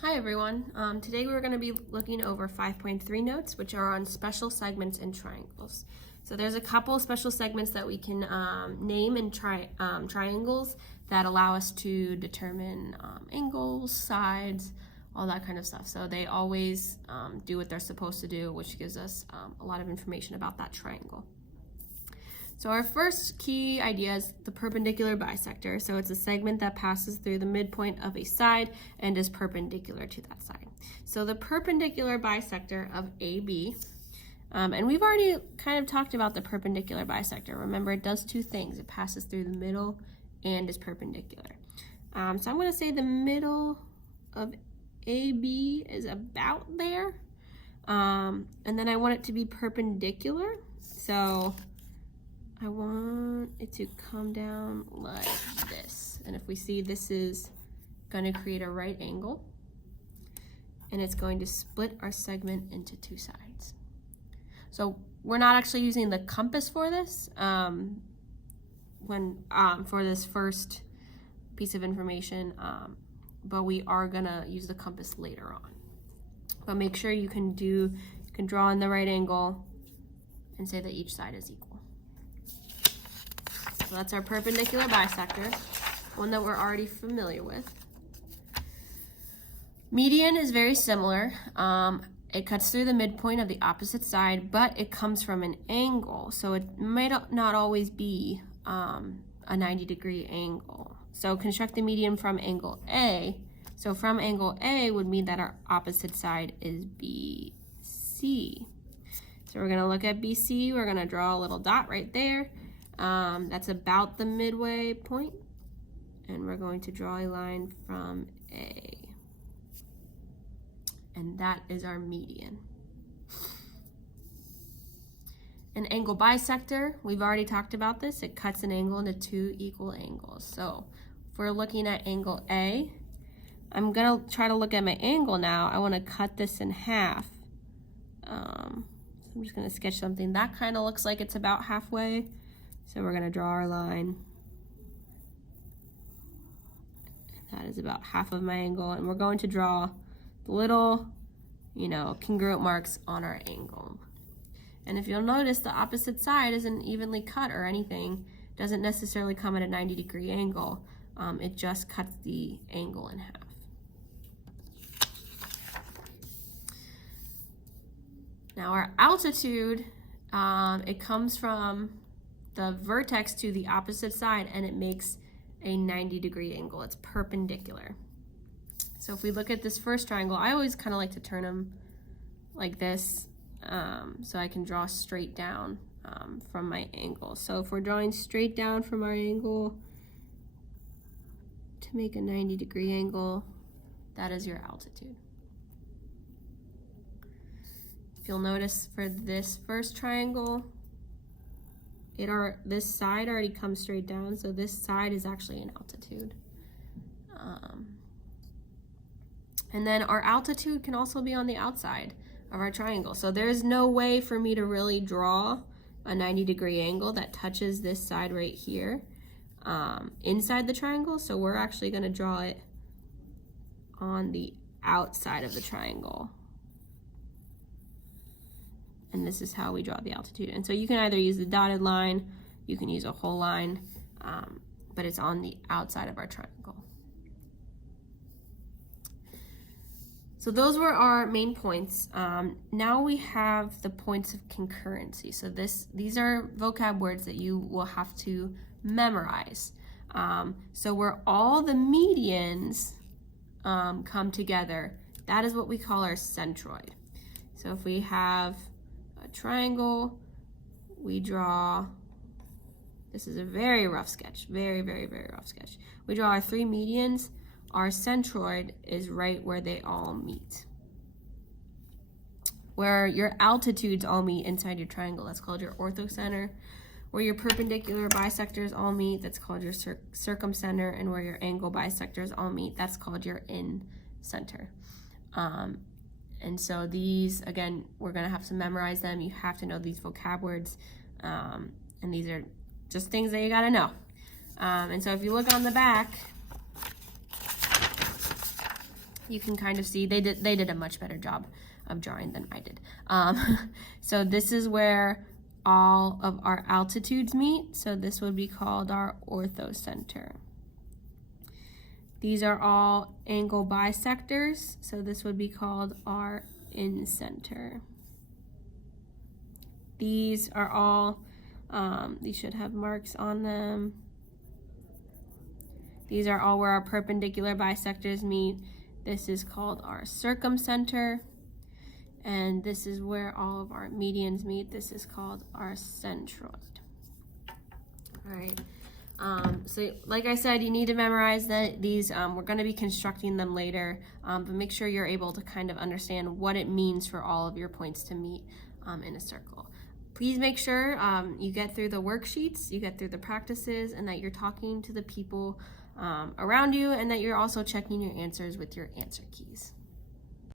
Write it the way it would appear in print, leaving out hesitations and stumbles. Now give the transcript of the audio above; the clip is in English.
Hi everyone. Today we're going to be looking over 5.3 notes, which are on special segments and triangles. So there's a couple of special segments that we can name and triangles that allow us to determine angles, sides, all that kind of stuff. So they always do what they're supposed to do, which gives us a lot of information about that triangle. So our first key idea is the perpendicular bisector. So it's a segment that passes through the midpoint of a side and is perpendicular to that side. So the perpendicular bisector of AB, and we've already kind of talked about the perpendicular bisector. Remember, it does two things. It passes through the middle and is perpendicular. So I'm going to say the middle of AB is about there. And then I want it to be perpendicular. So I want it to come down like this. And if we see, this is going to create a right angle. And it's going to split our segment into two sides. So we're not actually using the compass for this for this first piece of information, but we are going to use the compass later on. But make sure you can draw in the right angle and say that each side is equal. So that's our perpendicular bisector, one that we're already familiar with. Median is very similar. It cuts through the midpoint of the opposite side, but it comes from an angle. So it might not always be a 90-degree angle. So construct the median from angle A. So from angle A would mean that our opposite side is BC. So we're gonna look at BC, we're gonna draw a little dot right there. That's about the midway point, and we're going to draw a line from A, and that is our median. An angle bisector, we've already talked about this. It cuts an angle into two equal angles. So if we're looking at angle A, I'm gonna try to look at my angle now. I want to cut this in half. So I'm just gonna sketch something that kind of looks like it's about halfway. So we're going to draw our line. That is about half of my angle, and we're going to draw the little, congruent marks on our angle. And if you'll notice, the opposite side isn't evenly cut or anything. It doesn't necessarily come at a 90-degree angle. It just cuts the angle in half. Now our altitude, it comes from the vertex to the opposite side, and it makes a 90-degree angle. It's perpendicular. So if we look at this first triangle, I always kind of like to turn them like this so I can draw straight down from my angle. So if we're drawing straight down from our angle to make a 90-degree angle, that is your altitude. If you'll notice for this first triangle, this side already comes straight down, so this side is actually an altitude. And then our altitude can also be on the outside of our triangle. So there's no way for me to really draw a 90-degree angle that touches this side right here inside the triangle. So we're actually going to draw it on the outside of the triangle. And this is how we draw the altitude. And so you can either use the dotted line, you can use a whole line, but it's on the outside of our triangle. So those were our main points. Now we have the points of concurrency. So these are vocab words that you will have to memorize. So where all the medians come together, that is what we call our centroid. So if we have a triangle, we draw, this is a very rough sketch, very, very, very rough sketch. We draw our three medians. Our centroid is right where they all meet. Where your altitudes all meet inside your triangle, that's called your orthocenter. Where your perpendicular bisectors all meet, that's called your circumcenter. And where your angle bisectors all meet, that's called your in-center. And so these, again, we're gonna have to memorize them. You have to know these vocab words. And these are just things that you gotta know. And so if you look on the back, you can kind of see they did a much better job of drawing than I did. So this is where all of our altitudes meet. So this would be called our orthocenter. These are all angle bisectors. So this would be called our incenter. These are all, these should have marks on them. These are all where our perpendicular bisectors meet. This is called our circumcenter. And this is where all of our medians meet. This is called our centroid. All right. So like I said, you need to memorize that these, we're going to be constructing them later, but make sure you're able to kind of understand what it means for all of your points to meet in a circle. Please make sure you get through the worksheets, you get through the practices, and that you're talking to the people around you, and that you're also checking your answers with your answer keys.